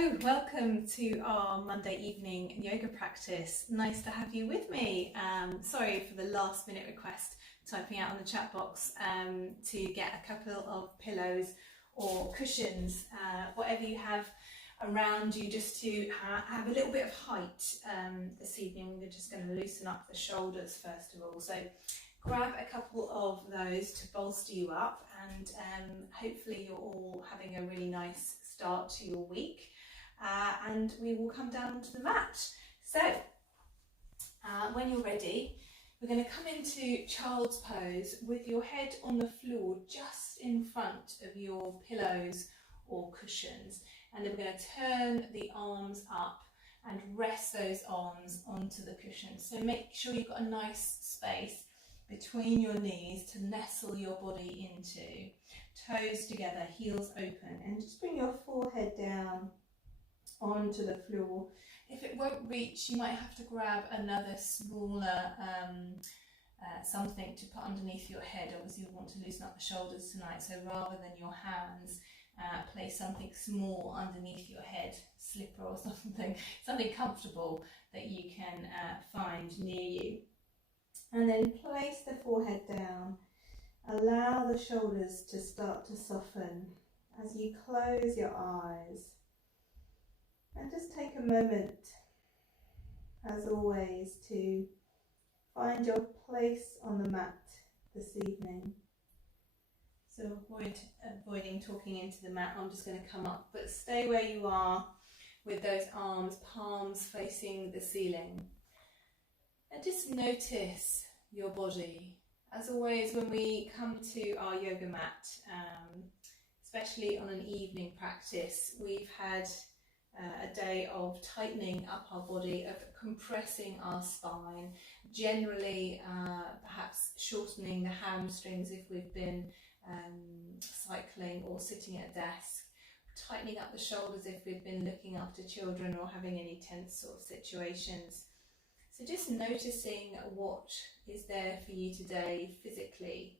Hello, welcome to our Monday evening yoga practice. Nice to have you with me. Sorry for the last minute request typing out on the chat box to get a couple of pillows or cushions, whatever you have around you, just to have a little bit of height this evening. We're just going to loosen up the shoulders first of all. So grab a couple of those to bolster you up, and hopefully you're all having a really nice start to your week, and we will come down onto the mat. So when you're ready, we're going to come into child's pose with your head on the floor just in front of your pillows or cushions, and then we're going to turn the arms up and rest those arms onto the cushions. So make sure you've got a nice space between your knees to nestle your body into. Toes together, heels open, and just bring your forehead down onto the floor. If it won't reach, you might have to grab another smaller something to put underneath your head. Obviously you want to loosen up the shoulders tonight, so rather than your hands, place something small underneath your head, slipper or something comfortable that you can find near you. And then place the forehead down. Allow the shoulders to start to soften as you close your eyes. And just take a moment, as always, to find your place on the mat this evening. So avoiding talking into the mat, I'm just going to come up, but stay where you are with those arms, palms facing the ceiling. And just notice your body. As always, when we come to our yoga mat, especially on an evening practice, we've had a day of tightening up our body, of compressing our spine, generally perhaps shortening the hamstrings if we've been cycling or sitting at a desk, tightening up the shoulders if we've been looking after children or having any tense sort of situations. So just noticing what is there for you today physically,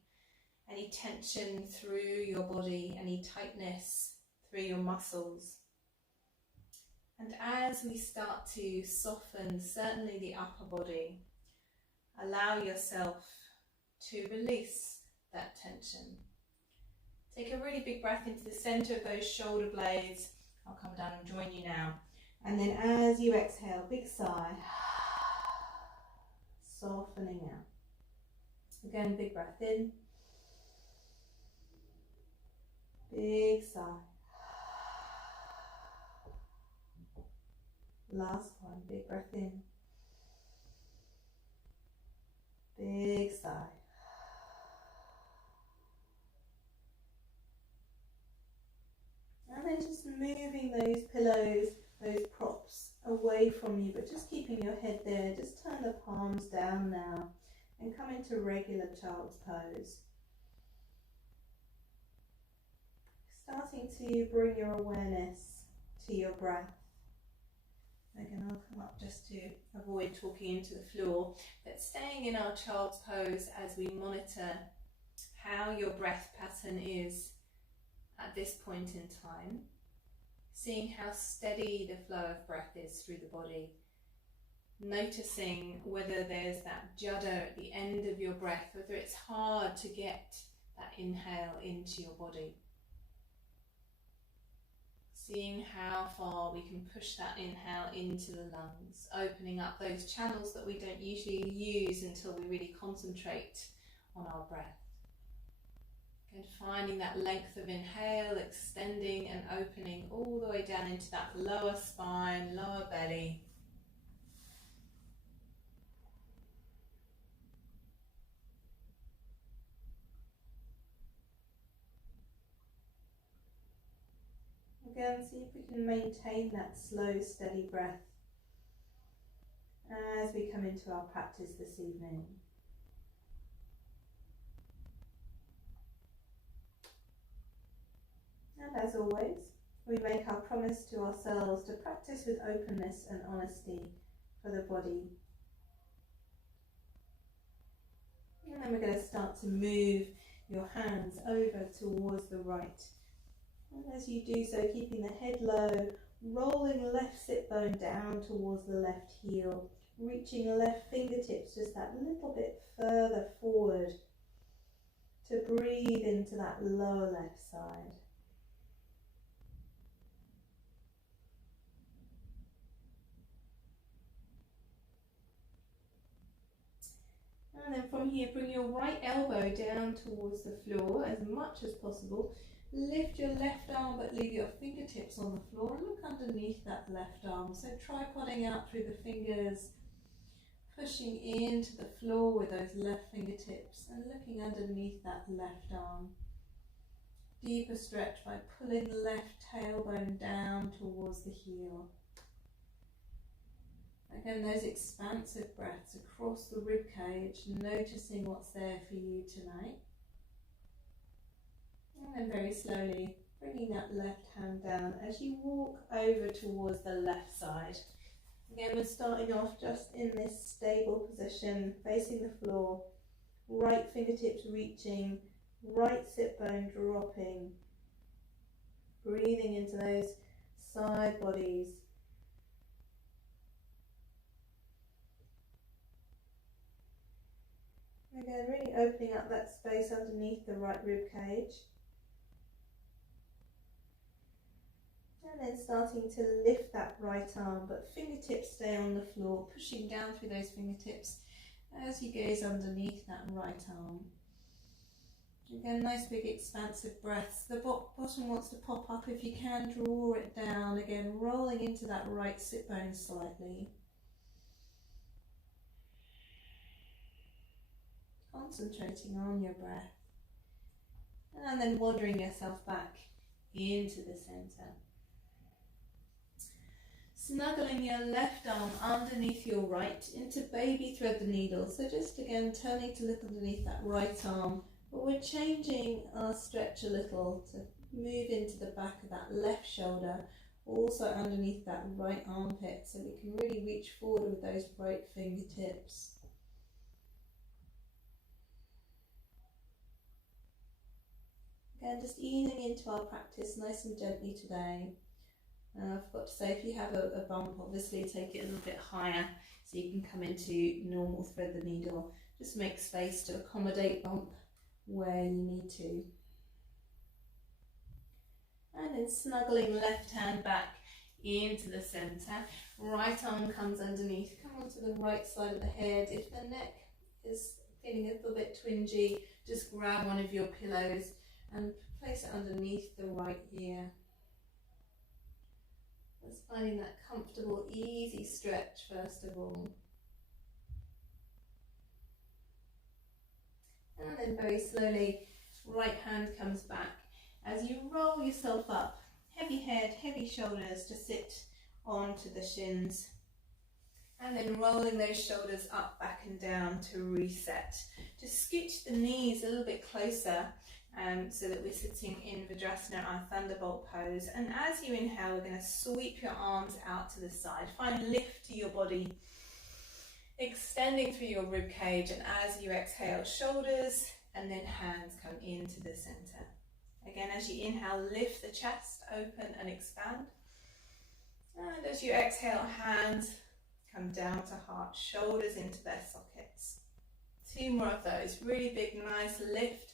any tension through your body, any tightness through your muscles. And as we start to soften, certainly the upper body, allow yourself to release that tension. Take a really big breath into the center of those shoulder blades. I'll come down and join you now. And then as you exhale, big sigh. Softening out. Again, big breath in. Big sigh. Last one, big breath in. Big sigh. And then just moving those pillows, those props away from you, but just keeping your head there. Just turn the palms down now and come into regular child's pose. Starting to bring your awareness to your breath. Again, I'll come up just to avoid talking into the floor, but staying in our child's pose as we monitor how your breath pattern is at this point in time. Seeing how steady the flow of breath is through the body. Noticing whether there's that judder at the end of your breath, whether it's hard to get that inhale into your body. Seeing how far we can push that inhale into the lungs, opening up those channels that we don't usually use until we really concentrate on our breath. And finding that length of inhale, extending and opening all the way down into that lower spine, lower belly. Again, see if we can maintain that slow, steady breath as we come into our practice this evening. And as always, we make our promise to ourselves to practice with openness and honesty for the body. And then we're going to start to move your hands over towards the right. And as you do so, keeping the head low, Rolling left sit bone down towards the left heel, reaching left fingertips just that little bit further forward to breathe into that lower left side. And then from here, bring your right elbow down towards the floor as much as possible. Lift your left arm but leave your fingertips on the floor and look underneath that left arm. So tripoding out through the fingers, pushing into the floor with those left fingertips and looking underneath that left arm. Deeper stretch by pulling the left tailbone down towards the heel. Again, those expansive breaths across the rib cage, noticing what's there for you tonight. And then very slowly bringing that left hand down as you walk over towards the left side. Again, we're starting off just in this stable position, facing the floor, right fingertips reaching, right sit bone dropping, breathing into those side bodies. Again, really opening up that space underneath the right rib cage. And then starting to lift that right arm, but fingertips stay on the floor, pushing down through those fingertips as you gaze underneath that right arm. Again, nice big expansive breaths. The bottom wants to pop up. If you can, draw it down. Again, rolling into that right sit bone slightly. Concentrating on your breath. And then wandering yourself back into the center. Snuggling your left arm underneath your right into baby thread the needle. So just again turning to look underneath that right arm, but we're changing our stretch a little to move into the back of that left shoulder, also underneath that right armpit, so we can really reach forward with those right fingertips. Again, just easing into our practice nice and gently today. I forgot to say, if you have a bump, obviously take it a little bit higher so you can come into normal thread the needle. Just make space to accommodate bump where you need to. And then snuggling left hand back into the center. Right arm comes underneath. Come onto the right side of the head. If the neck is feeling a little bit twingy, just grab one of your pillows and place it underneath the right ear. Just finding that comfortable, easy stretch first of all. And then very slowly, right hand comes back as you roll yourself up. Heavy head, heavy shoulders to sit onto the shins. And then rolling those shoulders up, back and down to reset. Just scooch the knees a little bit closer so that we're sitting in Vajrasana, our thunderbolt pose. And as you inhale, we're going to sweep your arms out to the side. Find lift to your body, extending through your rib cage. And as you exhale, shoulders and then hands come into the center. Again, as you inhale, lift the chest, open and expand. And as you exhale, hands come down to heart, shoulders into their sockets. 2 more of those. Really big, nice lift.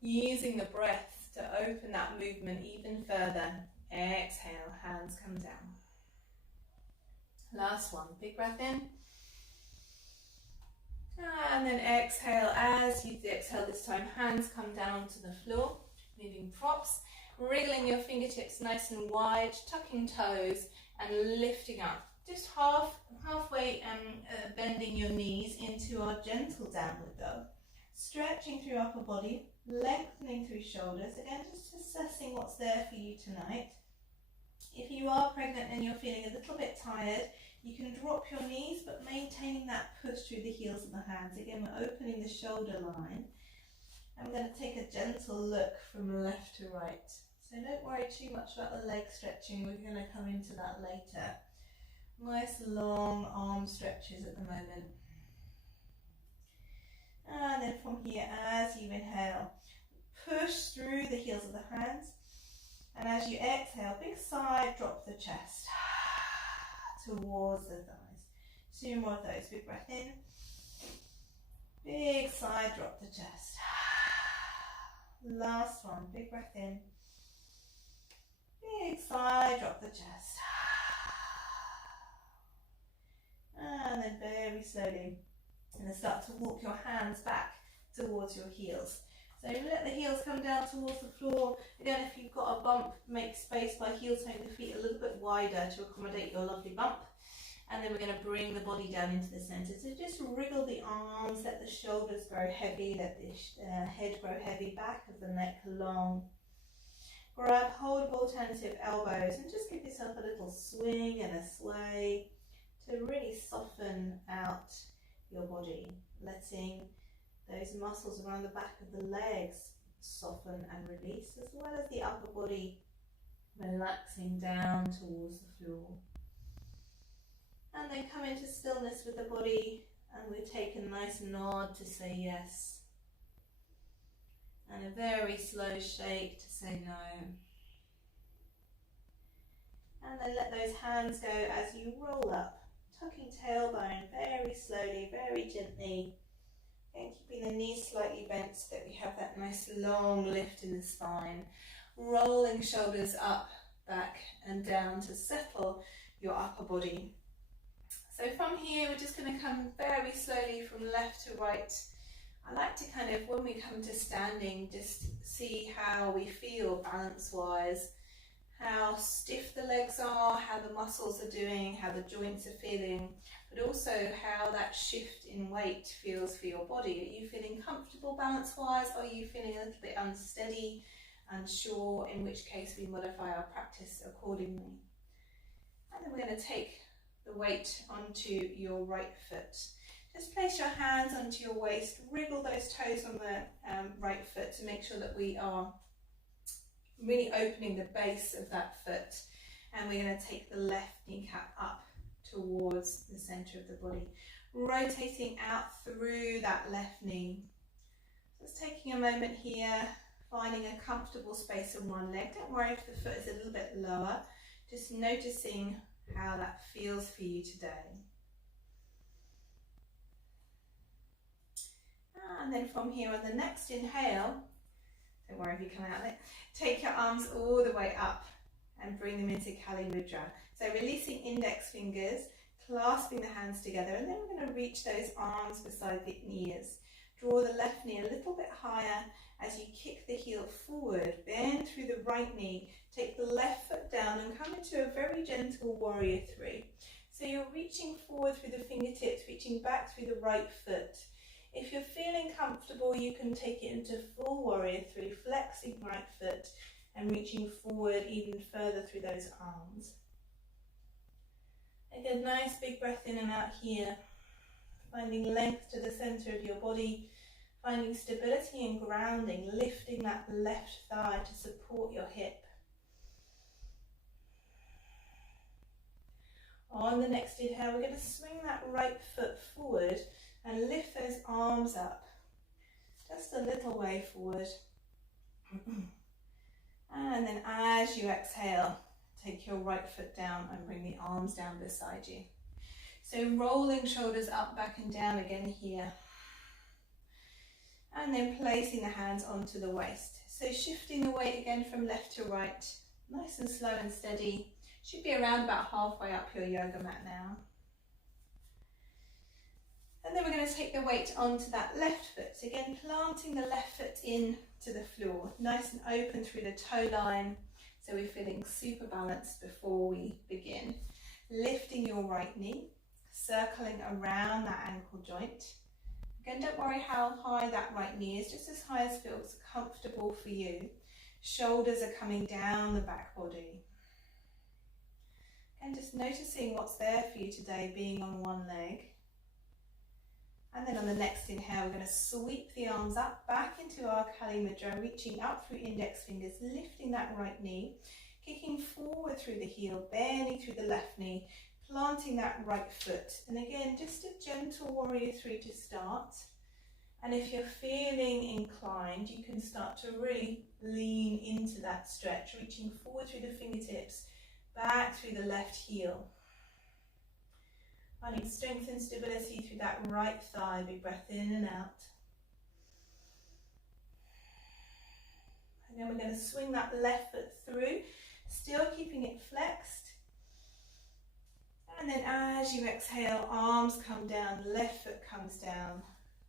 Using the breath to open that movement even further. Exhale, hands come down. Last one, big breath in. And then exhale. As you exhale this time, hands come down to the floor. Moving props, wriggling your fingertips nice and wide, tucking toes and lifting up. Just halfway bending your knees into our gentle downward dog. Stretching through upper body, lengthening through shoulders. Again, just assessing what's there for you tonight. If you are pregnant and you're feeling a little bit tired, you can drop your knees, but maintaining that push through the heels of the hands. Again, we're opening the shoulder line. I'm going to take a gentle look from left to right. So don't worry too much about the leg stretching. We're going to come into that later. Nice long arm stretches at the moment. And then from here, as you inhale, push through the heels of the hands. And as you exhale, big sigh, drop the chest towards the thighs. 2 more of those. Big breath in. Big sigh, drop the chest. Last one. Big breath in. Big sigh, drop the chest. And then very slowly, and then start to walk your hands back towards your heels. So let the heels come down towards the floor. Again, if you've got a bump, make space by heel toeing the feet a little bit wider to accommodate your lovely bump. And then we're going to bring the body down into the center. So just wriggle the arms, let the shoulders grow heavy, let the head grow heavy, back of the neck long. Grab hold of alternative elbows and just give yourself a little swing and a sway to really soften out your body, letting those muscles around the back of the legs soften and release, as well as the upper body relaxing down towards the floor. And then come into stillness with the body, and we take a nice nod to say yes, and a very slow shake to say no. And then let those hands go as you roll up, tucking tailbone very slowly, very gently, and keeping the knees slightly bent so that we have that nice long lift in the spine. Rolling shoulders up, back and down to settle your upper body. So from here, we're just going to come very slowly from left to right. I like to kind of, when we come to standing, just see how we feel balance-wise, how stiff the legs are, how the muscles are doing, how the joints are feeling, but also how that shift in weight feels for your body. Are you feeling comfortable balance-wise? Are you feeling a little bit unsteady, unsure, in which case we modify our practice accordingly. And then we're going to take the weight onto your right foot. Just place your hands onto your waist, wriggle those toes on the right foot to make sure that we are really opening the base of that foot, and we're going to take the left kneecap up towards the center of the body, rotating out through that left knee. Just taking a moment here, finding a comfortable space on one leg. Don't worry if the foot is a little bit lower, just noticing how that feels for you today. And then from here on the next inhale, don't worry if you come out of it, take your arms all the way up and bring them into Kali Mudra. So releasing index fingers, clasping the hands together, and then we're going to reach those arms beside the ears. Draw the left knee a little bit higher as you kick the heel forward, bend through the right knee, take the left foot down and come into a very gentle warrior three. So you're reaching forward through the fingertips, reaching back through the right foot. If you're feeling comfortable, you can take it into full warrior three, flexing right foot and reaching forward even further through those arms. Take a nice big breath in and out here, finding length to the center of your body, finding stability and grounding, lifting that left thigh to support your hip. On the next inhale, we're going to swing that right foot forward and lift those arms up, just a little way forward. And then as you exhale, take your right foot down and bring the arms down beside you. So rolling shoulders up, back and down again here. And then placing the hands onto the waist. So shifting the weight again from left to right, nice and slow and steady. Should be around about halfway up your yoga mat now. And then we're going to take the weight onto that left foot. So again, planting the left foot in to the floor, nice and open through the toe line. So we're feeling super balanced before we begin. Lifting your right knee, circling around that ankle joint. Again, don't worry how high that right knee is, just as high as feels comfortable for you. Shoulders are coming down the back body. And just noticing what's there for you today, being on one leg. And then on the next inhale, we're going to sweep the arms up, back into our Kali Mudra, reaching up through index fingers, lifting that right knee, kicking forward through the heel, bending through the left knee, planting that right foot. And again, just a gentle warrior three to start. And if you're feeling inclined, you can start to really lean into that stretch, reaching forward through the fingertips, back through the left heel. Finding strength and stability through that right thigh. Big breath in and out. And then we're going to swing that left foot through, still keeping it flexed. And then as you exhale, arms come down, left foot comes down,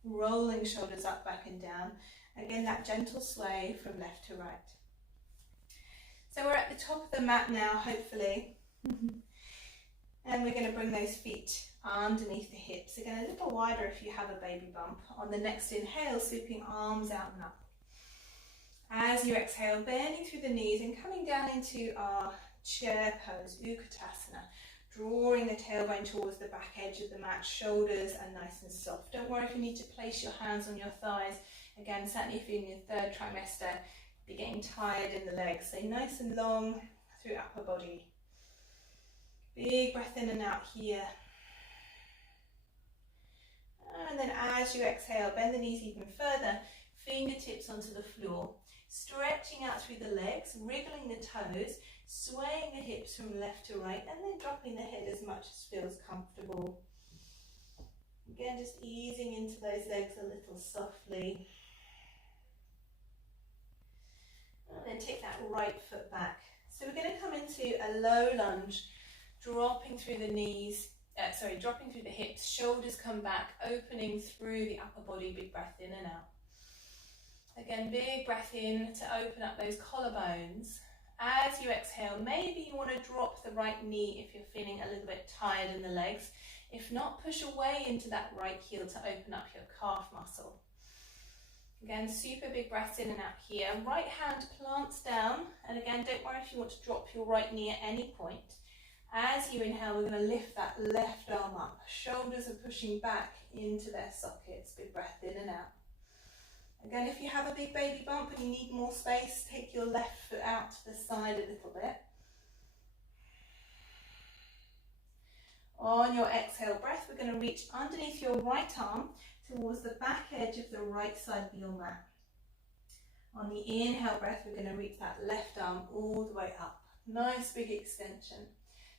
rolling shoulders up, back and down. Again, that gentle sway from left to right. So we're at the top of the mat now, hopefully. And we're going to bring those feet underneath the hips. Again, a little wider if you have a baby bump. On the next inhale, sweeping arms out and up. As you exhale, bending through the knees and coming down into our chair pose, Utkatasana. Drawing the tailbone towards the back edge of the mat, shoulders are nice and soft. Don't worry if you need to place your hands on your thighs. Again, certainly if you're in your third trimester, you're getting tired in the legs. Stay nice and long through upper body. Big breath in and out here. And then as you exhale, bend the knees even further, fingertips onto the floor. Stretching out through the legs, wriggling the toes, swaying the hips from left to right, and then dropping the head as much as feels comfortable. Again, just easing into those legs a little softly. And then take that right foot back. So we're going to come into a low lunge, dropping through the knees, dropping through the hips, shoulders come back, opening through the upper body, big breath in and out. Again, big breath in to open up those collarbones. As you exhale, maybe you want to drop the right knee if you're feeling a little bit tired in the legs. If not, push away into that right heel to open up your calf muscle. Again, super big breaths in and out here. Right hand plants down, and again, don't worry if you want to drop your right knee at any point. As you inhale, we're going to lift that left arm up. Shoulders are pushing back into their sockets. Big breath in and out. Again, if you have a big baby bump and you need more space, take your left foot out to the side a little bit. On your exhale breath, we're going to reach underneath your right arm towards the back edge of the right side of your mat. On the inhale breath, we're going to reach that left arm all the way up. Nice big extension.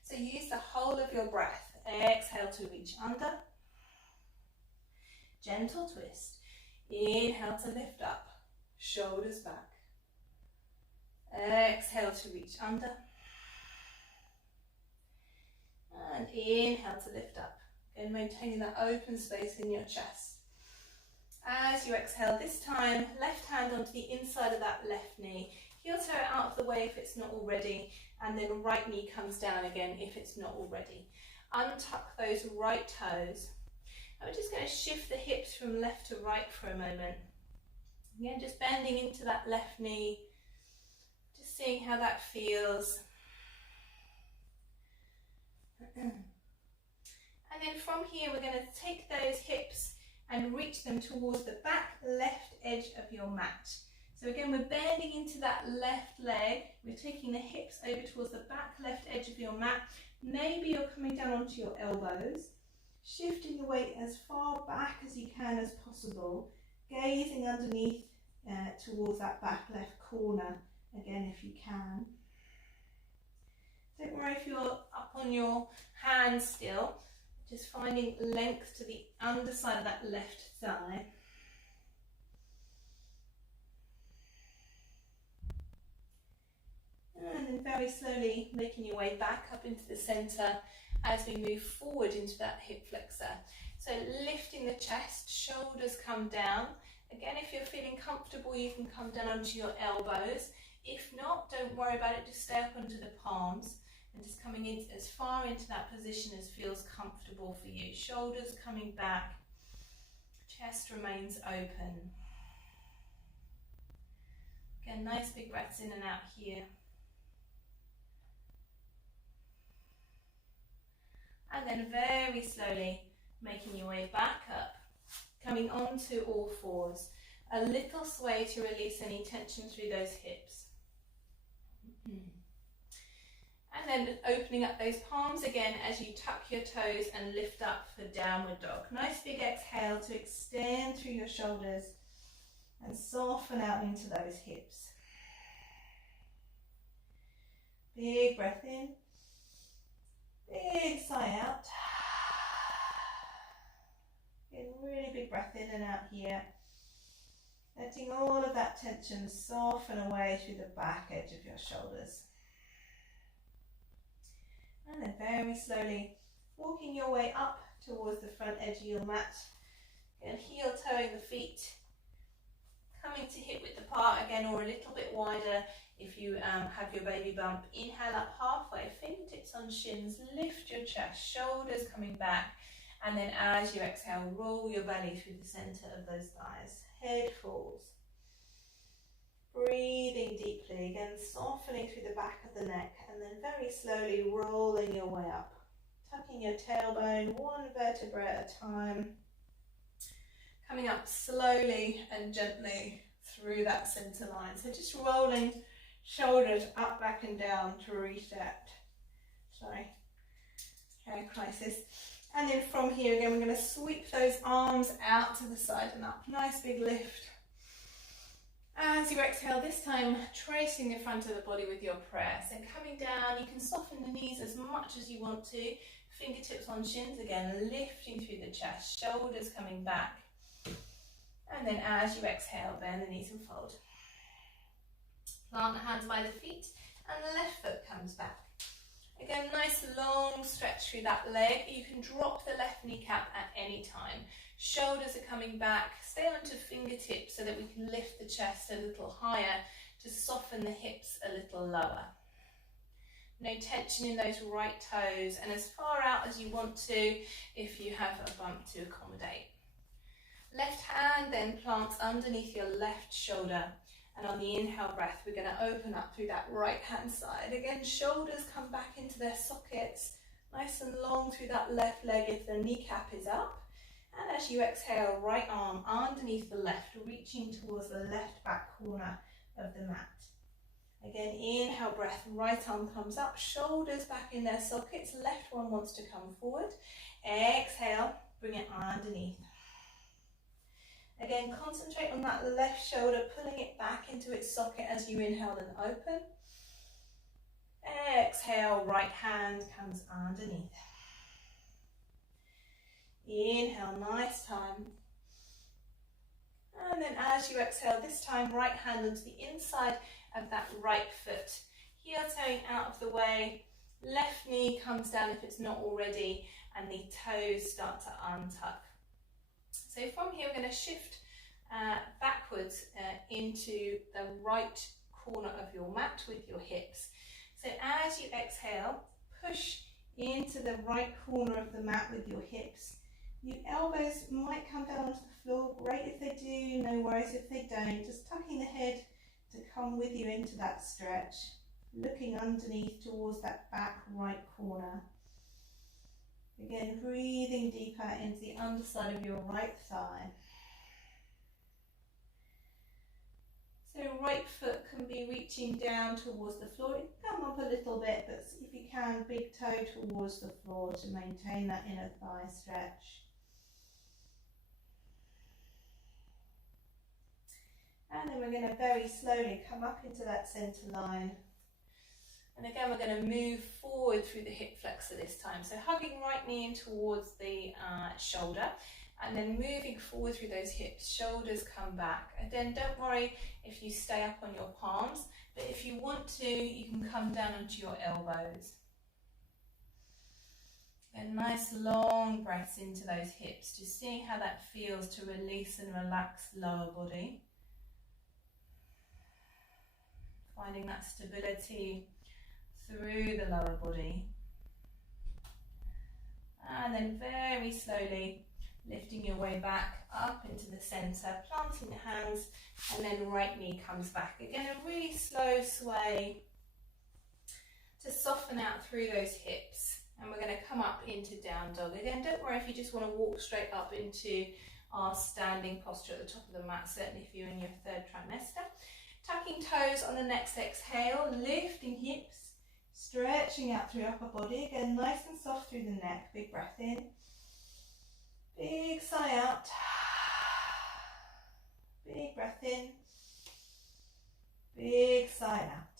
So use the whole of your breath. Exhale to reach under. Gentle twist. Inhale to lift up, shoulders back. Exhale to reach under. And inhale to lift up. Again, maintaining that open space in your chest. As you exhale, this time, left hand onto the inside of that left knee. Heel toe out of the way if it's not already, and then right knee comes down again if it's not already. Untuck those right toes. And we're just going to shift the hips from left to right for a moment. Again, just bending into that left knee, just seeing how that feels. And then from here, we're going to take those hips and reach them towards the back left edge of your mat. So again, we're bending into that left leg. We're taking the hips over towards the back left edge of your mat. Maybe you're coming down onto your elbows. Shifting the weight as far back as you can as possible, gazing underneath towards that back left corner, again if you can. Don't worry if you're up on your hands still, just finding length to the underside of that left thigh. And then very slowly making your way back up into the centre as we move forward into that hip flexor. So lifting the chest, shoulders come down. Again, if you're feeling comfortable, you can come down onto your elbows. If not, don't worry about it, just stay up onto the palms and just coming in as far into that position as feels comfortable for you. Shoulders coming back, chest remains open. Again, nice big breaths in and out here. And then very slowly making your way back up, coming onto all fours. A little sway to release any tension through those hips. And then opening up those palms again as you tuck your toes and lift up for downward dog. Nice big exhale to extend through your shoulders and soften out into those hips. Big breath in, big sigh out. Get a really big breath in and out here. Letting all of that tension soften away through the back edge of your shoulders. And then very slowly walking your way up towards the front edge of your mat. Again, heel toeing the feet. Coming to hip width apart again, or a little bit wider if you have your baby bump. Inhale up halfway, fingertips on shins, lift your chest, shoulders coming back. And then as you exhale, roll your belly through the center of those thighs. Head falls. Breathing deeply, again softening through the back of the neck, and then very slowly rolling your way up. Tucking your tailbone one vertebra at a time. Coming up slowly and gently through that center line. So just rolling shoulders up, back and down to reset. Hair crisis. And then from here again, we're going to sweep those arms out to the side and up. Nice big lift. As you exhale, this time tracing the front of the body with your press. And coming down, you can soften the knees as much as you want to. Fingertips on shins again, lifting through the chest, shoulders coming back. And then as you exhale, bend the knees and fold. Plant the hands by the feet and the left foot comes back. Again, nice long stretch through that leg. You can drop the left kneecap at any time. Shoulders are coming back. Stay onto fingertips so that we can lift the chest a little higher to soften the hips a little lower. No tension in those right toes, and as far out as you want to if you have a bump to accommodate. Left hand then plants underneath your left shoulder. And on the inhale breath, we're going to open up through that right hand side. Again, shoulders come back into their sockets, nice and long through that left leg if the kneecap is up. And as you exhale, right arm underneath the left, reaching towards the left back corner of the mat. Again, inhale breath, right arm comes up, shoulders back in their sockets, left one wants to come forward. Exhale, bring it underneath. Again, concentrate on that left shoulder, pulling it back into its socket as you inhale and open. Exhale, right hand comes underneath. Inhale, nice time. And then as you exhale, this time right hand onto the inside of that right foot. Heel toeing out of the way, left knee comes down if it's not already, and the toes start to untuck. So from here, we're going to shift backwards into the right corner of your mat with your hips. So as you exhale, push into the right corner of the mat with your hips. Your elbows might come down onto the floor. Great if they do, no worries if they don't. Just tucking the head to come with you into that stretch. Looking underneath towards that back right corner. Again, breathing deeper into the underside of your right thigh. So right foot can be reaching down towards the floor. It can come up a little bit, but if you can, big toe towards the floor to maintain that inner thigh stretch. And then we're going to very slowly come up into that center line. And again, we're going to move forward through the hip flexor this time. So hugging right knee in towards the shoulder, and then moving forward through those hips, shoulders come back. And then don't worry if you stay up on your palms, but if you want to, you can come down onto your elbows. And nice long breaths into those hips, just seeing how that feels to release and relax lower body. Finding that stability through the lower body. And then very slowly lifting your way back up into the center, planting the hands, and then right knee comes back. Again, a really slow sway to soften out through those hips. And we're going to come up into down dog. Again, don't worry if you just want to walk straight up into our standing posture at the top of the mat, certainly if you're in your third trimester. Tucking toes on the next exhale, lifting hips, Stretching out through upper body, again nice and soft through the neck. Big breath in, big sigh out, big breath in, big sigh out.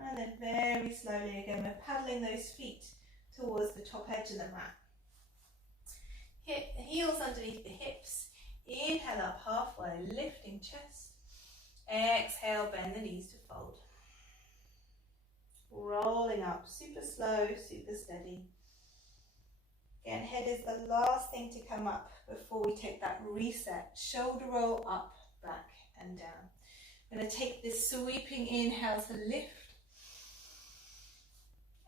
And then very slowly again, we're paddling those feet towards the top edge of the mat. Heels underneath the hips. Inhale up halfway, lifting chest. Exhale, bend the knees to fold. Rolling up, super slow, super steady. Again, head is the last thing to come up before we take that reset. Shoulder roll up, back and down. I'm going to take this sweeping inhale to lift.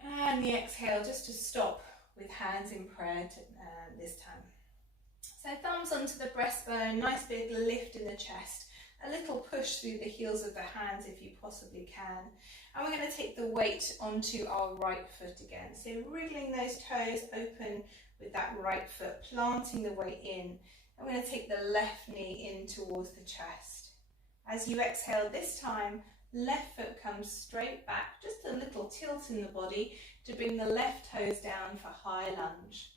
And the exhale just to stop with hands in prayer this time. So thumbs onto the breastbone, nice big lift in the chest. A little push through the heels of the hands if you possibly can. And we're going to take the weight onto our right foot again. So wriggling those toes open with that right foot, planting the weight in. And we're going to take the left knee in towards the chest. As you exhale this time, left foot comes straight back, just a little tilt in the body to bring the left toes down for high lunge.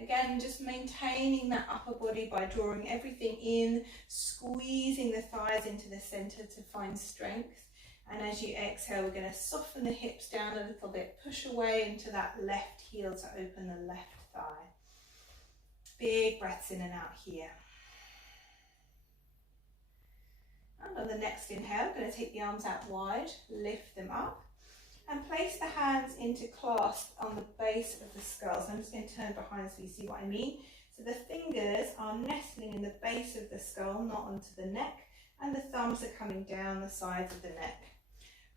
Again, just maintaining that upper body by drawing everything in, squeezing the thighs into the center to find strength. And as you exhale, we're going to soften the hips down a little bit, push away into that left heel to open the left thigh. Big breaths in and out here. And on the next inhale, we're going to take the arms out wide, lift them up, and place the hands into clasp on the base of the skull. So I'm just going to turn behind so you see what I mean. So the fingers are nestling in the base of the skull, not onto the neck, and the thumbs are coming down the sides of the neck.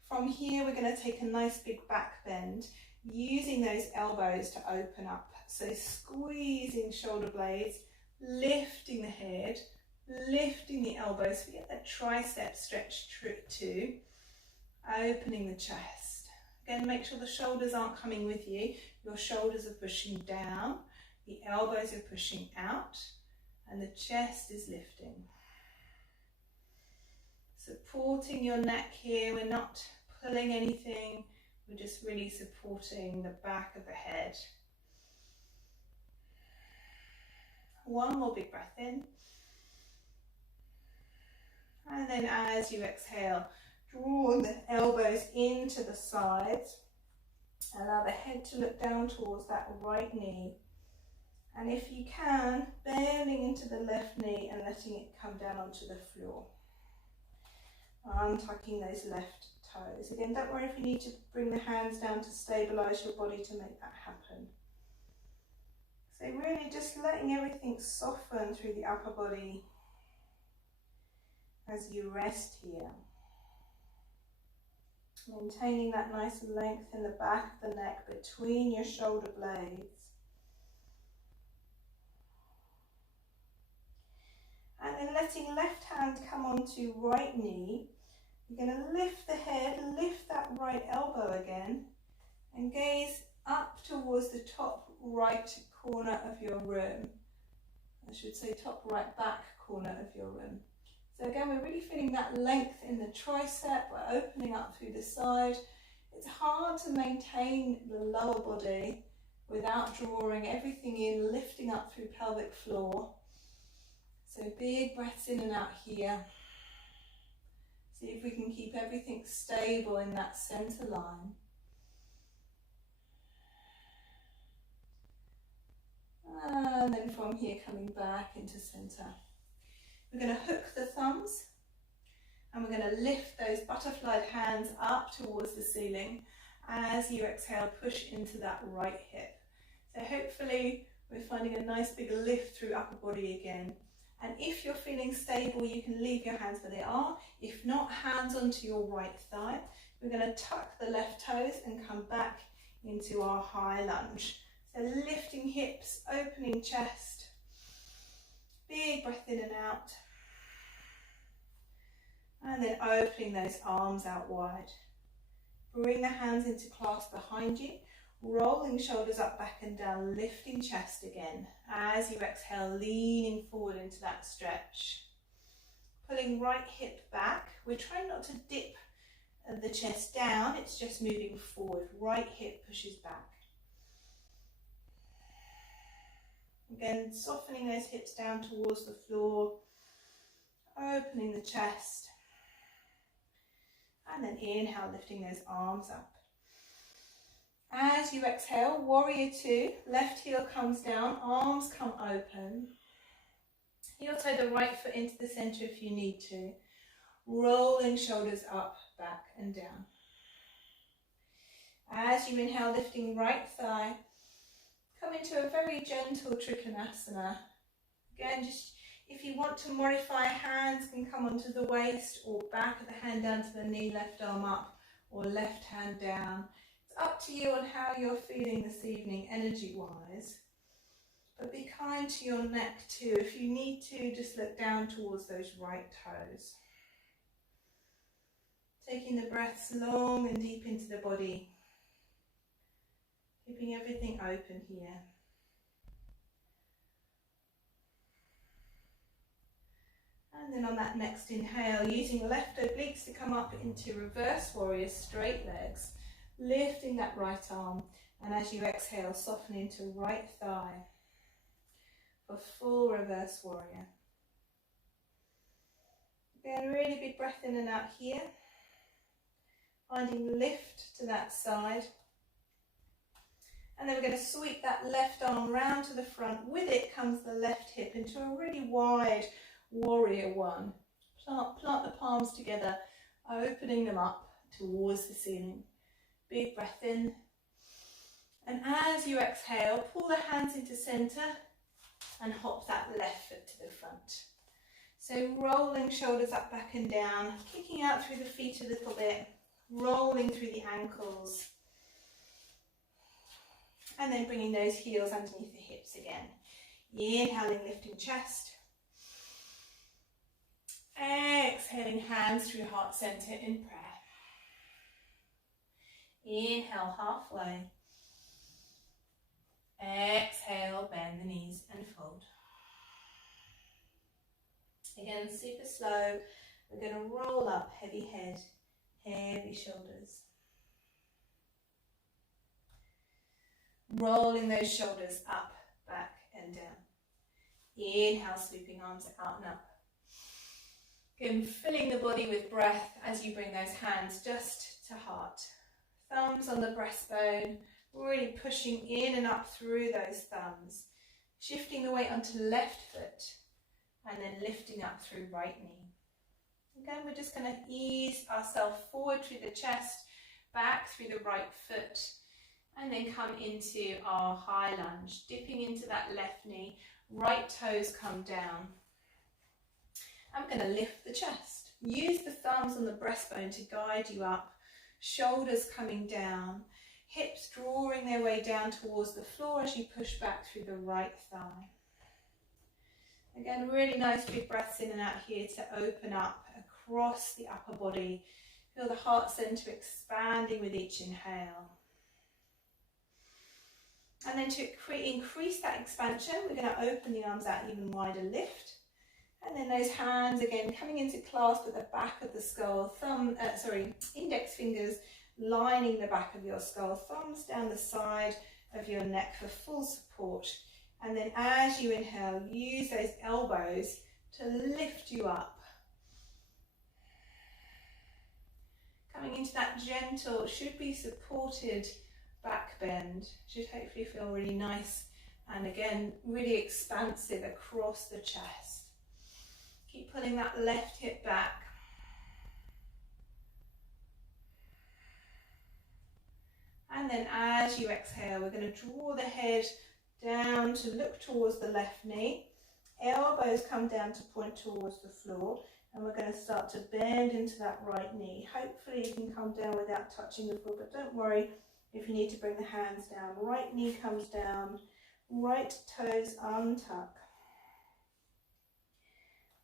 From here, we're going to take a nice big back bend, using those elbows to open up. So squeezing shoulder blades, lifting the head, lifting the elbows, so get that tricep stretch too, opening the chest. Again, make sure the shoulders aren't coming with you. Your shoulders are pushing down, the elbows are pushing out, and the chest is lifting. Supporting your neck here, we're not pulling anything, we're just really supporting the back of the head. One more big breath in. And then as you exhale, draw the elbows into the sides. Allow the head to look down towards that right knee. And if you can, bending into the left knee and letting it come down onto the floor. Untucking those left toes. Again, don't worry if you need to bring the hands down to stabilize your body to make that happen. So really just letting everything soften through the upper body as you rest here. Maintaining that nice length in the back of the neck between your shoulder blades. And then letting left hand come onto right knee. You're going to lift the head, lift that right elbow again, and gaze up towards the top right corner of your room. I should say top right back corner of your room. So again, we're really feeling that length in the tricep. We're opening up through the side. It's hard to maintain the lower body without drawing everything in, lifting up through pelvic floor. So big breaths in and out here. See if we can keep everything stable in that center line. And then from here coming back into center. We're going to hook the thumbs and we're going to lift those butterfly hands up towards the ceiling. As you exhale, push into that right hip. So hopefully we're finding a nice big lift through upper body again. And if you're feeling stable, you can leave your hands where they are. If not, hands onto your right thigh. We're going to tuck the left toes and come back into our high lunge. So lifting hips, opening chest. Big breath in and out. And then opening those arms out wide. Bring the hands into clasp behind you. Rolling shoulders up, back and down, lifting chest again. As you exhale, leaning forward into that stretch. Pulling right hip back. We're trying not to dip the chest down, it's just moving forward. Right hip pushes back. Again, softening those hips down towards the floor, opening the chest. And then inhale, lifting those arms up. As you exhale, warrior two, left heel comes down, arms come open. Heel toe the right foot into the center if you need to. Rolling shoulders up, back and down. As you inhale, lifting right thigh, come into a very gentle Trikonasana. Again, just if you want to modify, hands can come onto the waist or back of the hand down to the knee, left arm up or left hand down. It's up to you on how you're feeling this evening energy-wise. But be kind to your neck too. If you need to, just look down towards those right toes. Taking the breaths long and deep into the body. Keeping everything open here. And then on that next inhale, using left obliques to come up into reverse warrior, straight legs, lifting that right arm. And as you exhale, soften into right thigh for full reverse warrior. Again, really big breath in and out here. Finding lift to that side. And then we're going to sweep that left arm round to the front. With it comes the left hip into a really wide warrior one. Plant the palms together, opening them up towards the ceiling. Big breath in. And as you exhale, pull the hands into center and hop that left foot to the front. So rolling shoulders up, back and down, kicking out through the feet a little bit, rolling through the ankles. And then bringing those heels underneath the hips again. Inhaling, lifting chest. Exhaling, hands through heart center in prayer. Inhale, halfway. Exhale, bend the knees and fold. Again, super slow. We're going to roll up, heavy head, heavy shoulders. Rolling those shoulders up, back and down. Inhale, sweeping arms out and up. Again, filling the body with breath as you bring those hands just to heart. Thumbs on the breastbone, really pushing in and up through those thumbs. Shifting the weight onto left foot and then lifting up through right knee. Again, we're just going to ease ourselves forward through the chest, back through the right foot, and then come into our high lunge, dipping into that left knee, right toes come down. I'm going to lift the chest. Use the thumbs on the breastbone to guide you up, shoulders coming down, hips drawing their way down towards the floor as you push back through the right thigh. Again, really nice big breaths in and out here to open up across the upper body. Feel the heart center expanding with each inhale. And then to increase that expansion, we're going to open the arms out even wider, lift. And then those hands again coming into clasp at the back of the skull, index fingers lining the back of your skull, thumbs down the side of your neck for full support. And then as you inhale, use those elbows to lift you up. Coming into that gentle, should be supported back bend, should hopefully feel really nice and again really expansive across the chest. Keep pulling that left hip back. And then as you exhale, we're going to draw the head down to look towards the left knee. Elbows come down to point towards the floor. And we're going to start to bend into that right knee. Hopefully you can come down without touching the floor, but don't worry if you need to bring the hands down. Right knee comes down, right toes untuck.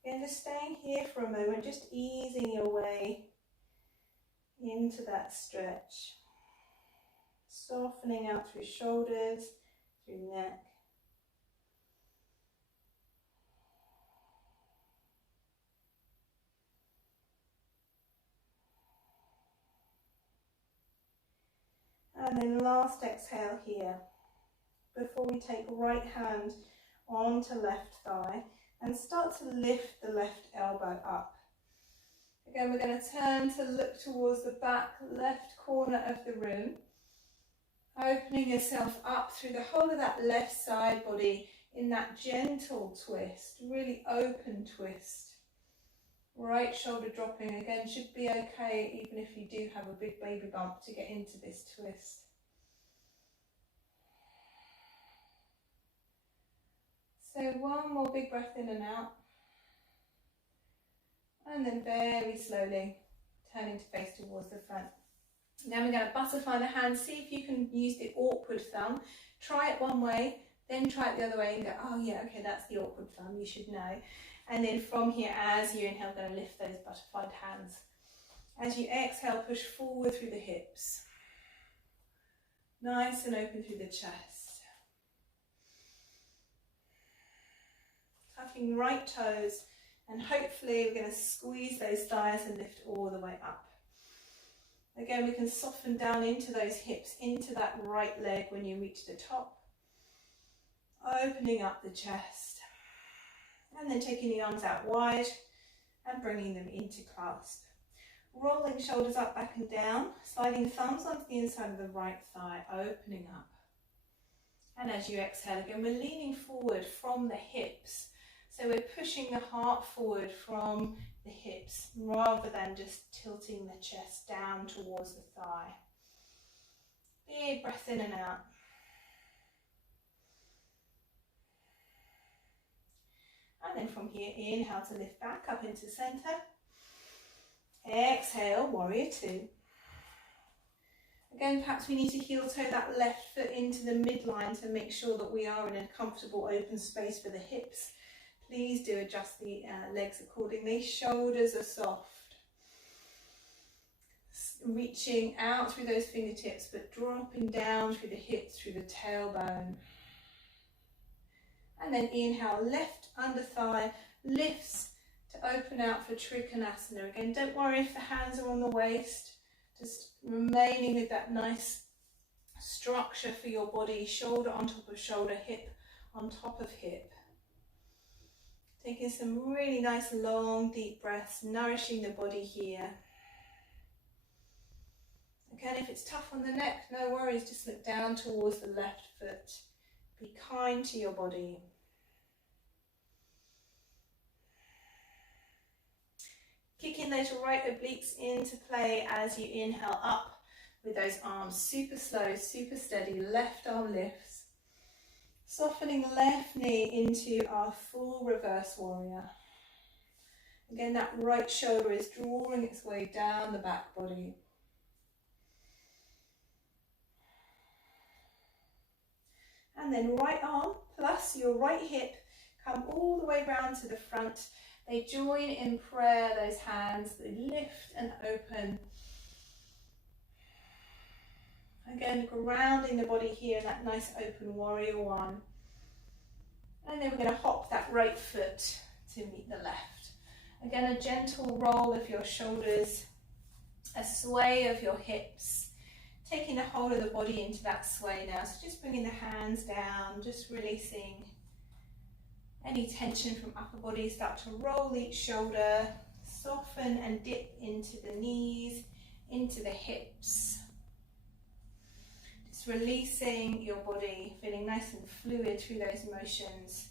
Again, just staying here for a moment, just easing your way into that stretch. Softening out through shoulders, through neck. And then last exhale here, before we take right hand onto left thigh and start to lift the left elbow up. Again, we're going to turn to look towards the back left corner of the room, opening yourself up through the whole of that left side body in that gentle twist, really open twist. Right shoulder dropping, again, should be okay even if you do have a big baby bump to get into this twist. So one more big breath in and out. And then very slowly turning to face towards the front. Now we're going to butterfly the hands. See if you can use the awkward thumb. Try it one way, then try it the other way and go, oh yeah, okay, that's the awkward thumb, you should know. And then from here, as you inhale, going to lift those butterflied hands. As you exhale, push forward through the hips. Nice and open through the chest. Tucking right toes. And hopefully we're going to squeeze those thighs and lift all the way up. Again, we can soften down into those hips, into that right leg when you reach the top. Opening up the chest. And then taking the arms out wide and bringing them into clasp. Rolling shoulders up, back and down. Sliding thumbs onto the inside of the right thigh, opening up. And as you exhale again, we're leaning forward from the hips. So we're pushing the heart forward from the hips rather than just tilting the chest down towards the thigh. Big breath in and out. And then from here, inhale to lift back up into center. Exhale, warrior two. Again, perhaps we need to heel toe that left foot into the midline to make sure that we are in a comfortable open space for the hips. Please do adjust the legs accordingly. Shoulders are soft. Reaching out through those fingertips, but dropping down through the hips, through the tailbone. And then inhale, left under thigh lifts to open out for Trikonasana. Again, don't worry if the hands are on the waist. Just remaining with that nice structure for your body. Shoulder on top of shoulder, hip on top of hip. Taking some really nice long deep breaths, nourishing the body here. Again, if it's tough on the neck, no worries, just look down towards the left foot. Be kind to your body. Kicking those right obliques into play as you inhale up with those arms super slow, super steady, left arm lifts. Softening left knee into our full reverse warrior. Again, that right shoulder is drawing its way down the back body. And then right arm plus your right hip come all the way round to the front. They join in prayer, those hands, they lift and open. Again, grounding the body here in that nice open warrior one. And then we're going to hop that right foot to meet the left. Again, a gentle roll of your shoulders, a sway of your hips, taking the whole of the body into that sway now. So just bringing the hands down, just releasing any tension from upper body. Start to roll each shoulder, soften and dip into the knees, into the hips. Releasing your body, feeling nice and fluid through those motions.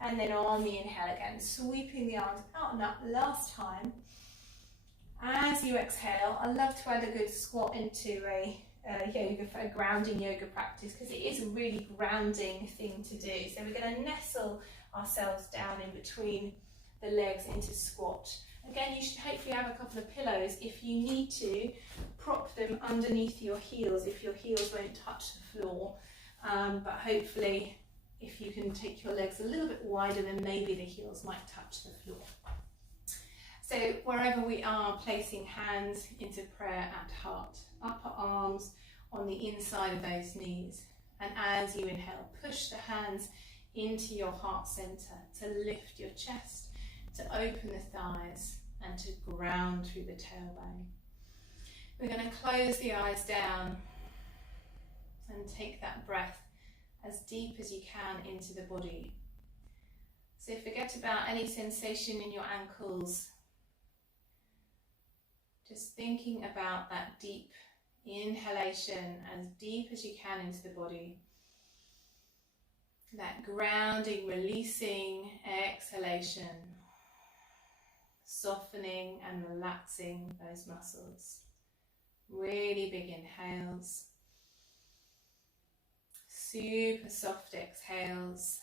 And then on the inhale again, sweeping the arms out and up last time. As you exhale, I love to add a good squat into a grounding yoga practice because it is a really grounding thing to do. So we're going to nestle ourselves down in between the legs into squat. Again, you should hopefully have a couple of pillows. If you need to, prop them underneath your heels if your heels won't touch the floor. But hopefully, if you can take your legs a little bit wider, then maybe the heels might touch the floor. So wherever we are, placing hands into prayer at heart. Upper arms on the inside of those knees. And as you inhale, push the hands into your heart center to lift your chest, to open the thighs and to ground through the tailbone. We're going to close the eyes down and take that breath as deep as you can into the body. So forget about any sensation in your ankles. Just thinking about that deep inhalation as deep as you can into the body. That grounding, releasing exhalation. Softening and relaxing those muscles. Really big inhales. Super soft exhales.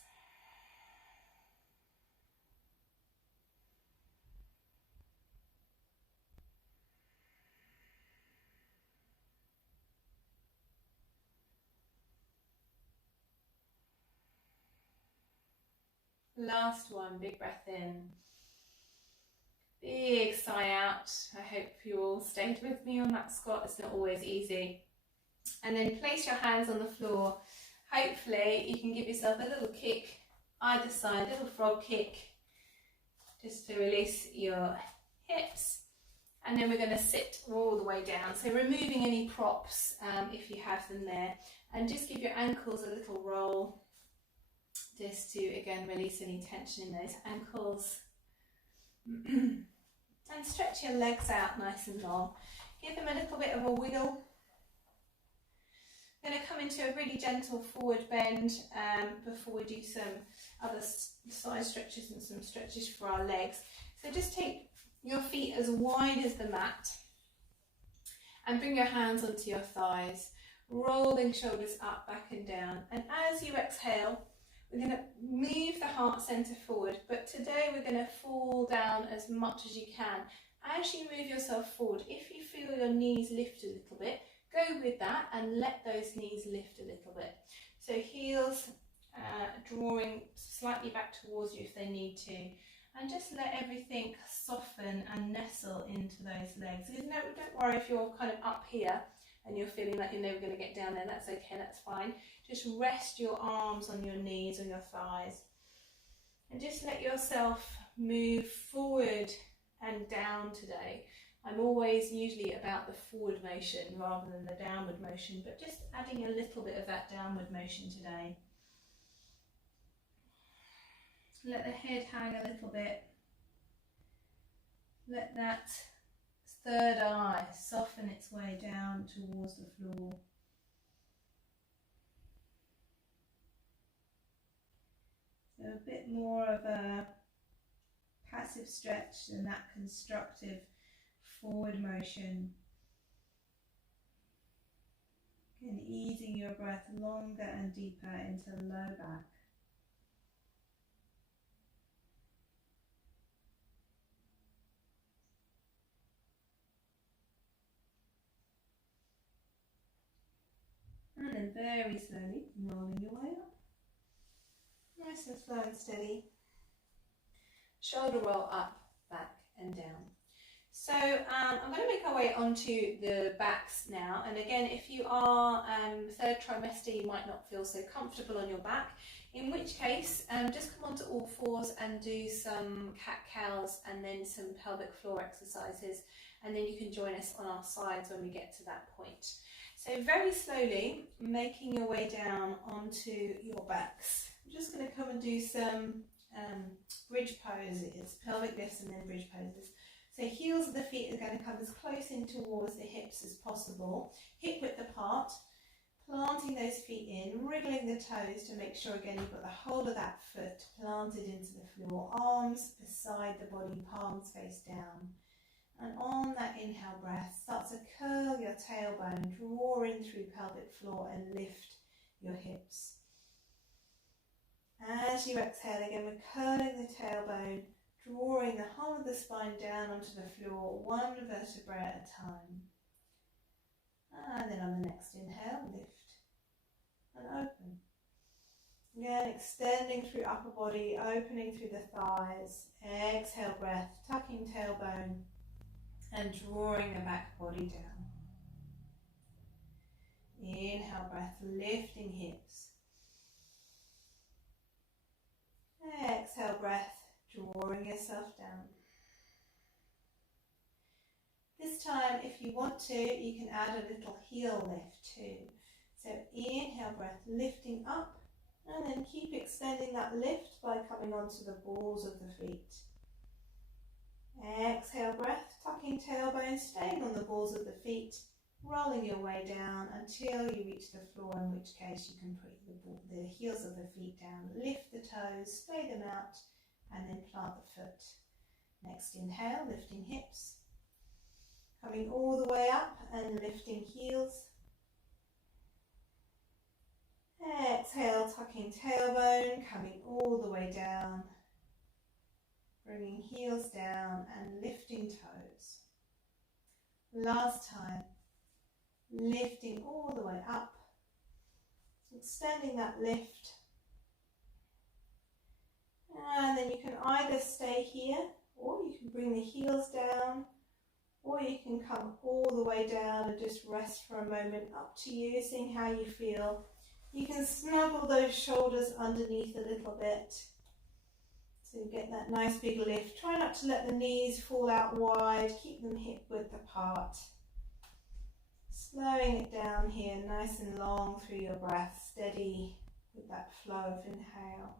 Last one, big breath in. Big sigh out. I hope you all stayed with me on that squat. It's not always easy. And then place your hands on the floor. Hopefully you can give yourself a little kick either side, a little frog kick, just to release your hips. And then we're going to sit all the way down. So removing any props if you have them there. And just give your ankles a little roll, just to again release any tension in those ankles. And stretch your legs out nice and long. Give them a little bit of a wiggle. We're going to come into a really gentle forward bend before we do some other side stretches and some stretches for our legs. So just take your feet as wide as the mat and bring your hands onto your thighs, rolling shoulders up, back and down. And as you exhale, we're going to move the heart centre forward, but today we're going to fall down as much as you can. As you move yourself forward, if you feel your knees lift a little bit, go with that and let those knees lift a little bit. So heels drawing slightly back towards you if they need to, and just let everything soften and nestle into those legs. Don't worry if you're kind of up here and you're feeling like you're never going to get down there. That's okay, that's fine. Just rest your arms on your knees or your thighs and just let yourself move forward and down today. I'm always usually about the forward motion rather than the downward motion, but just adding a little bit of that downward motion today. Let the head hang a little bit. Let that third eye soften its way down towards the floor. So a bit more of a passive stretch than that constructive forward motion. And easing your breath longer and deeper into the low back. And then very slowly rolling your way up. Nice and slow and steady. Shoulder roll up, back and down. So I'm going to make our way onto the backs now. And again, if you are third trimester, you might not feel so comfortable on your back. In which case, just come onto all fours and do some cat-cows and then some pelvic floor exercises. And then you can join us on our sides when we get to that point. So very slowly, making your way down onto your backs. I'm just going to come and do some bridge poses, pelvic lifts and then bridge poses. So heels of the feet are going to come as close in towards the hips as possible, hip width apart, planting those feet in, wriggling the toes to make sure again you've got the whole of that foot planted into the floor, arms beside the body, palms face down. And on that inhale breath, start to curl your tailbone, draw in through pelvic floor and lift your hips. As you exhale again, we're curling the tailbone, drawing the whole of the spine down onto the floor, one vertebra at a time. And then on the next inhale, lift and open. Again, extending through upper body, opening through the thighs. Exhale breath, tucking tailbone and drawing the back body down. Inhale breath, lifting hips. Exhale breath, drawing yourself down. This time, if you want to, you can add a little heel lift too. So inhale breath, lifting up, and then keep extending that lift by coming onto the balls of the feet. Exhale breath, tucking tailbone, staying on the balls of the feet, rolling your way down until you reach the floor, in which case you can put the heels of the feet down, lift the toes, splay them out, and then plant the foot. Next inhale, lifting hips, coming all the way up and lifting heels. Exhale, tucking tailbone, coming all the way down, bringing heels down and lifting toes. Last time, lifting all the way up, extending that lift. And then you can either stay here, or you can bring the heels down, or you can come all the way down and just rest for a moment, up to you, seeing how you feel. You can snuggle those shoulders underneath a little bit to get that nice big lift. Try not to let the knees fall out wide, keep them hip width apart. Slowing it down here, nice and long through your breath, steady with that flow of inhale.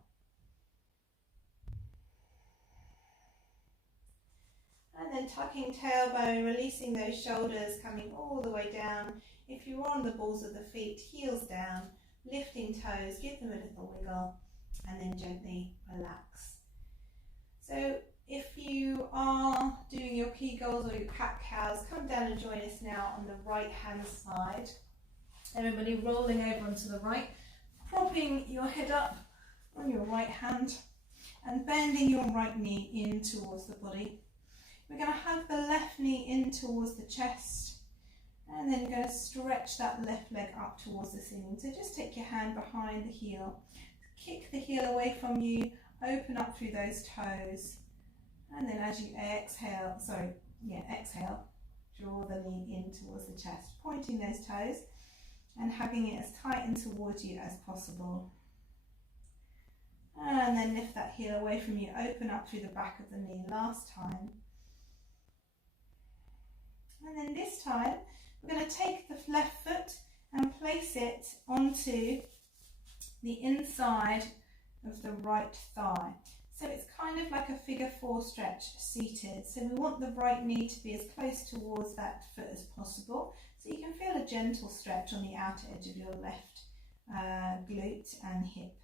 And then tucking tailbone, releasing those shoulders, coming all the way down. If you're on the balls of the feet, heels down, lifting toes, give them a little wiggle, and then gently relax. So if you are doing your Kegels or your cat-cows, come down and join us now on the right hand side. Everybody rolling over onto the right, propping your head up on your right hand and bending your right knee in towards the body. We're going to hug the left knee in towards the chest, and then going to stretch that left leg up towards the ceiling. So just take your hand behind the heel, kick the heel away from you, open up through those toes, and then as you exhale, exhale, draw the knee in towards the chest, pointing those toes and hugging it as tight and towards you as possible. And then lift that heel away from you, open up through the back of the knee. Last time. And then this time, we're going to take the left foot and place it onto the inside of the right thigh. So it's kind of like a figure four stretch seated. So we want the right knee to be as close towards that foot as possible. So you can feel a gentle stretch on the outer edge of your left glute and hip.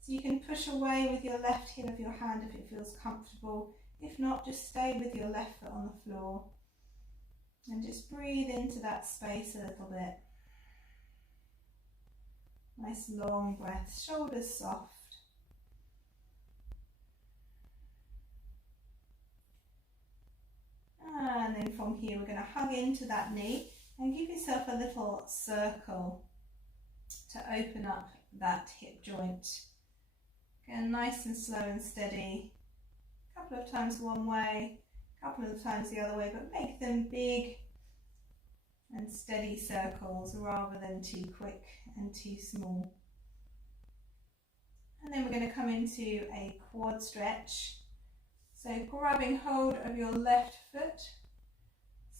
So you can push away with your left heel of your hand if it feels comfortable. If not, just stay with your left foot on the floor. And just breathe into that space a little bit. Nice long breath, shoulders soft. And then from here we're going to hug into that knee and give yourself a little circle to open up that hip joint. Again, nice and slow and steady. A couple of times one way, a couple of times the other way, but make them big and steady circles rather than too quick and too small. And then we're going to come into a quad stretch. So grabbing hold of your left foot,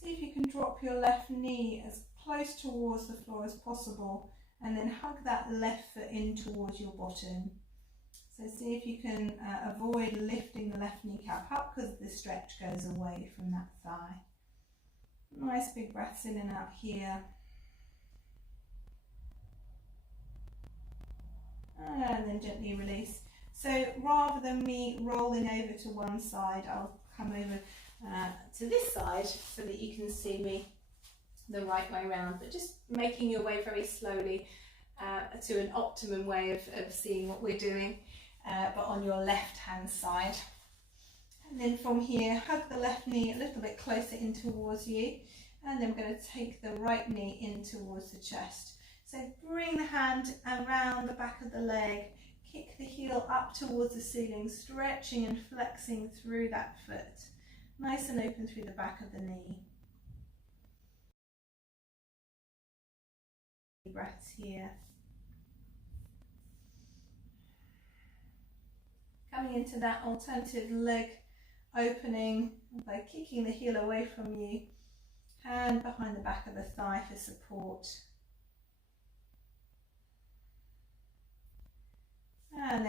see if you can drop your left knee as close towards the floor as possible, and then hug that left foot in towards your bottom. So see if you can avoid lifting the left kneecap up, because the stretch goes away from that thigh. Nice big breaths in and out here. And then gently release. So rather than me rolling over to one side, I'll come over to this side so that you can see me the right way around, but just making your way very slowly to an optimum way of seeing what we're doing, but on your left hand side. And then from here, hug the left knee a little bit closer in towards you, and then we're going to take the right knee in towards the chest. So bring the hand around the back of the leg, kick the heel up towards the ceiling, stretching and flexing through that foot. Nice and open through the back of the knee. Breaths here. Coming into that alternative leg opening by kicking the heel away from you, hand behind the back of the thigh for support.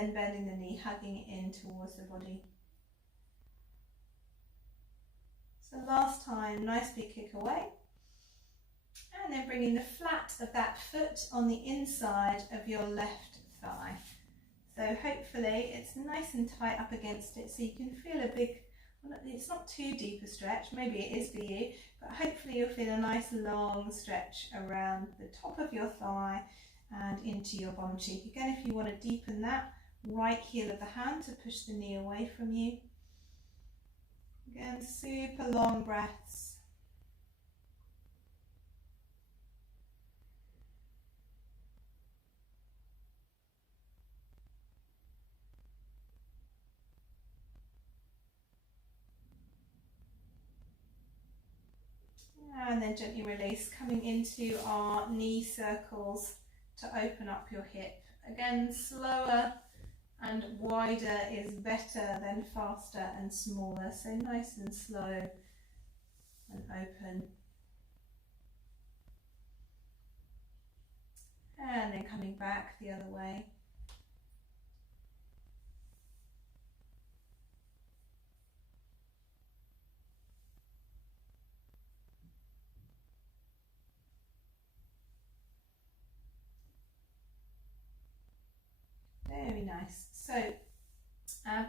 then bending the knee, hugging it in towards the body. So last time, nice big kick away. And then bringing the flat of that foot on the inside of your left thigh. So hopefully it's nice and tight up against it so you can feel a big, well, it's not too deep a stretch, maybe it is for you, but hopefully you'll feel a nice long stretch around the top of your thigh and into your bottom cheek. Again, if you want to deepen that, right heel of the hand to push the knee away from you. Again, super long breaths. And then gently release, coming into our knee circles to open up your hip. Again, slower and wider is better than faster and smaller. So nice and slow and open. And then coming back the other way. Very nice. So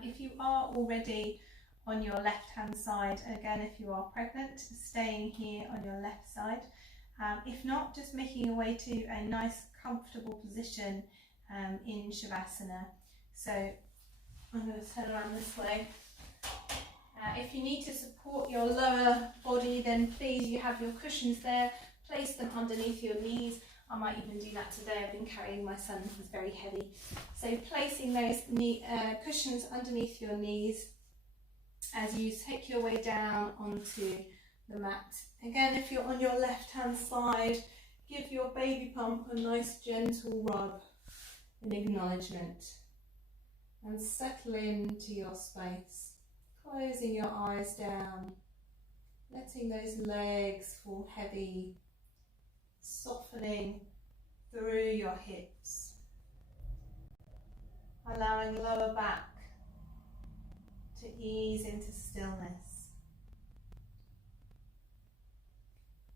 if you are already on your left hand side, again if you are pregnant, staying here on your left side. If not, just making your way to a nice comfortable position in shavasana. So I'm going to turn around this way. If you need to support your lower body, then please, you have your cushions there, place them underneath your knees. I might even do that today. I've been carrying my son, he's very heavy. So placing those cushions underneath your knees as you take your way down onto the mat. Again, if you're on your left hand side, give your baby pump a nice gentle rub in acknowledgement and settle into your space, closing your eyes down, letting those legs fall heavy, softening through your hips, allowing lower back to ease into stillness.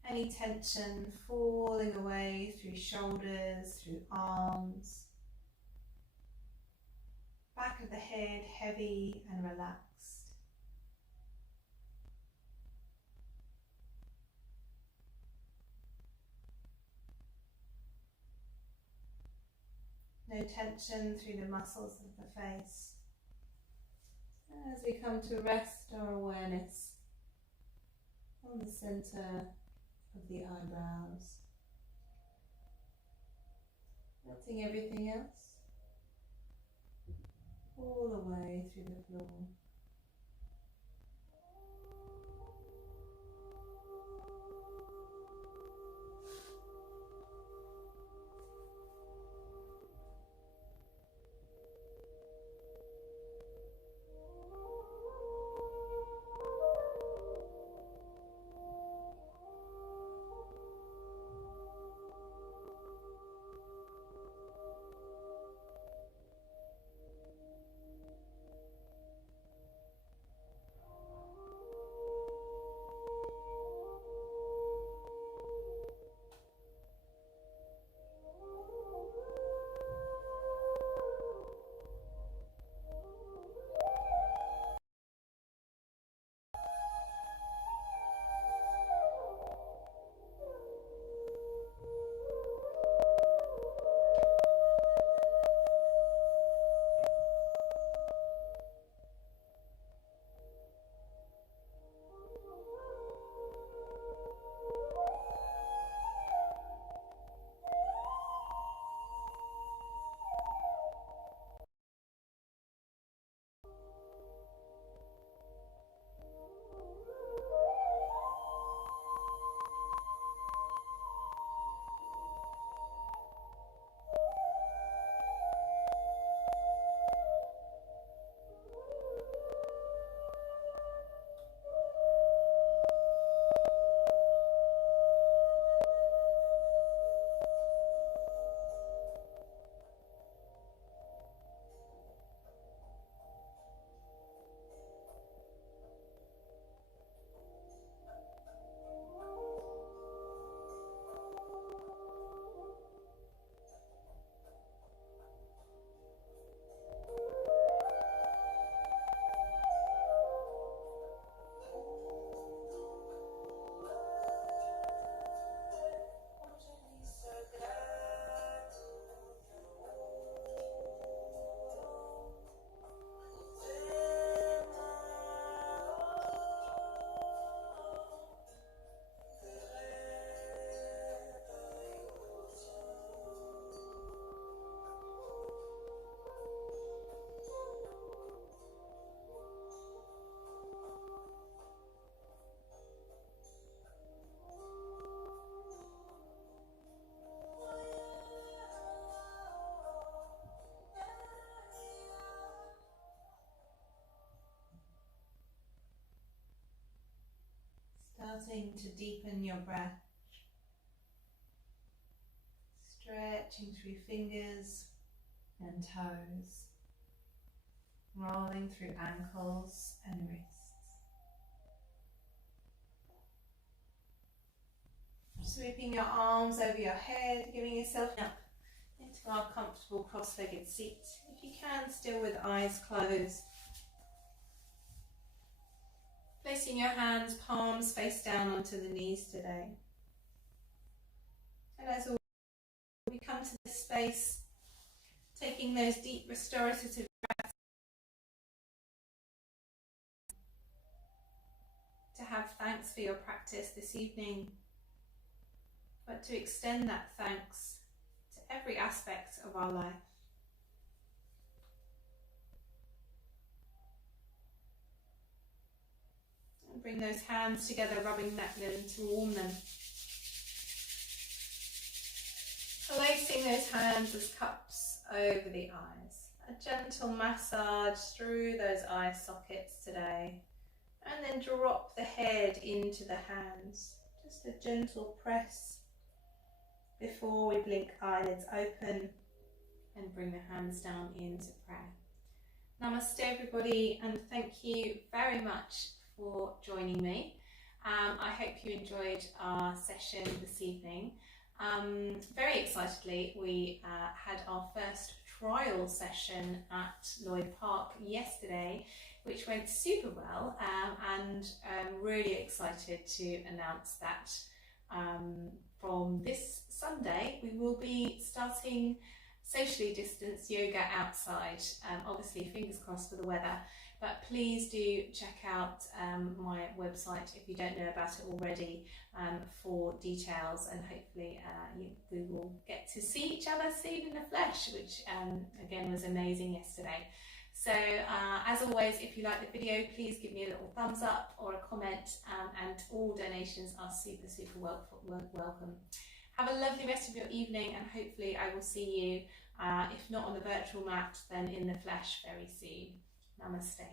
Any tension falling away through shoulders, through arms, back of the head heavy and relaxed. No tension through the muscles of the face. As we come to rest our awareness on the centre of the eyebrows, letting everything else all the way through the floor. starting to deepen your breath, stretching through fingers and toes, rolling through ankles and wrists. Sweeping your arms over your head, giving yourself up into our comfortable cross-legged seat. If you can, still with eyes closed. Placing your hands, palms face down onto the knees today. And as always, we come to this space, taking those deep restorative breaths to have thanks for your practice this evening, but to extend that thanks to every aspect of our life. And bring those hands together, rubbing them to warm them. Placing those hands as cups over the eyes. A gentle massage through those eye sockets today. And then drop the head into the hands. Just a gentle press before we blink eyelids open and bring the hands down into prayer. Namaste everybody, and thank you very much for joining me. I hope you enjoyed our session this evening. Very excitedly, we had our first trial session at Lloyd Park yesterday, which went super well, and I'm really excited to announce that from this Sunday we will be starting socially distanced yoga outside. Obviously, fingers crossed for the weather, but please do check out my website if you don't know about it already for details, and hopefully we will get to see each other soon in the flesh, which again was amazing yesterday. So as always, if you like the video, please give me a little thumbs up or a comment, and all donations are super welcome. Have a lovely rest of your evening, and hopefully I will see you, if not on the virtual mat, then in the flesh very soon. Namaste.